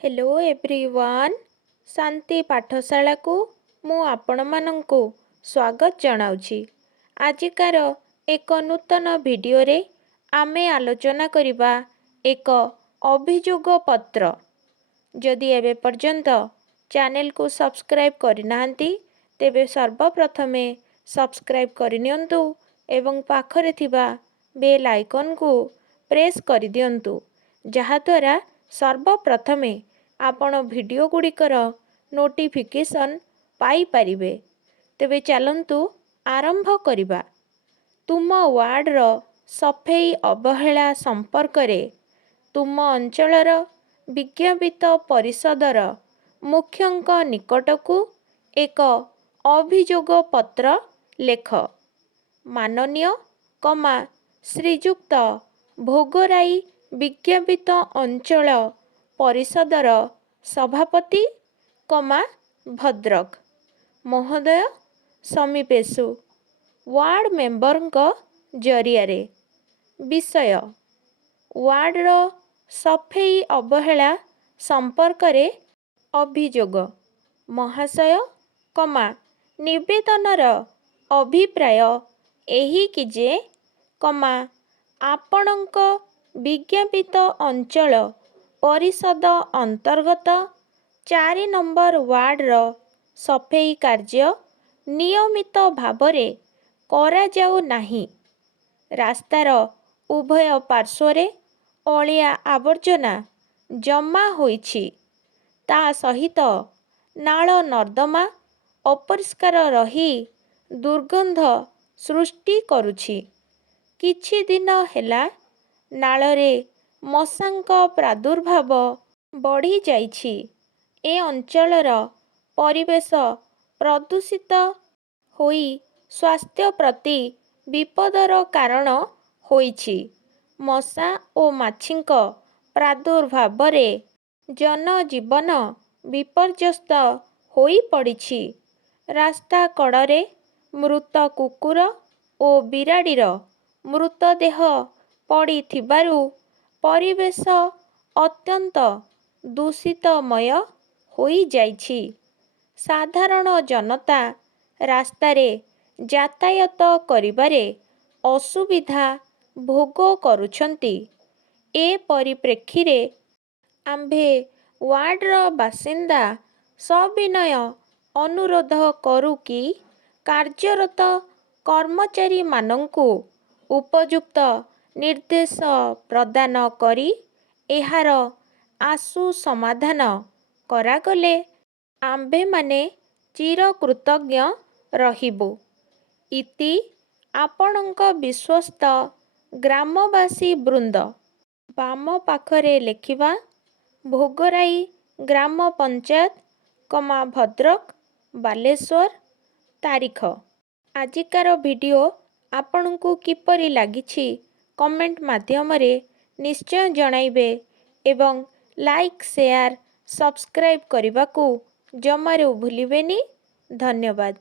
Hello everyone शांति पाठशाला को मु आपण मानंकु स्वागत जनाउछि। आजिकार एक नूतन वीडियो रे आमे आलोचना करिबा एक अभियोग पत्र। जदि एबे पर्यंत चैनल को सब्सक्राइब करिनाहांती तेबे सर्वप्रथमे सब्सक्राइब करिनियंतु एवं पाखरे थिबा बेल आइकन को प्रेस करि दियंतु जहा द्वारा सर्वप्रथमे आपण वीडियो गुड़िकर नोटिफिकेशन पाई परिबे। तेबे चलंतु आरंभ करिबा। तुम वार्डर सफेई अवहेला संपर्क रे तुम अंचलर विज्ञापित परिषदर मुख्यंक निकटकू एक अभियोग पत्र लेख। माननीय श्रीजुक्त भोगराई विज्ञापित अंचल परिषदर सभापति भद्रक महोदय समीपेशु वार्ड मेंबरଙ୍କ जरियारे विषय वार्डर सफेई अवहेला संपर्क रे अभियोग महाशय निवेदनर अभिप्राय एही कि जे आपणଙ୍କ विज्ञापित अंचल परिषद अंतर्गत 4 नंबर वार्डर सफेई कार्य नियमित भावरे करा जाऊ नाही। रास्तार उभय पार्श्वरे अलिया आवर्जना जमा होइछि। ता सहित नाल नर्दमा अपरिष्कार रही दुर्गंध सृष्टि करुछि। किछि दिन हेला नालरे मशांक प्रादुर्भाव बढ़ी जाइछि। ए अंचलर परिवेश प्रदूषित होई स्वास्थ्य प्रति विपदर कारण होइछि। मशा ओ माछींक प्रादुर्भावरे जनजीवन विपर्यस्त होई पड़िछि। रास्ता कड़रे मृत कुकुर ओ बिराड़ीर मृतदेह पड़ी थिबारु परिवेश अत्यंत दूषितमय होई जाइछि। साधारण जनता रास्तारे यातायात करिबारे असुविधा भोग करुछंती। ए परिप्रेक्षीरे आम्भे वार्डर बासिंदा सविनय अनुरोध करू कि कार्यरत कर्मचारी मानंकु उपयुक्त निर्देश प्रदान करी एहार आशु समाधान करागले आम्भे माने चिरकृतज्ञ रहिबु। इति आपणଙ୍କ विश्वस्त ग्रामवासी वृंद। बाम पाखरे लेखिबा भोगराई ग्राम पंचायत भद्रक बालेश्वर तारीख। आजिकार वीडियो आपणଙ୍କୁ किपरि लागिछि कमेंट माध्यमरे निश्चय जणाइबे एवं लाइक शेयर सब्सक्राइब करने को जमारू भूलिबेनी। धन्यवाद।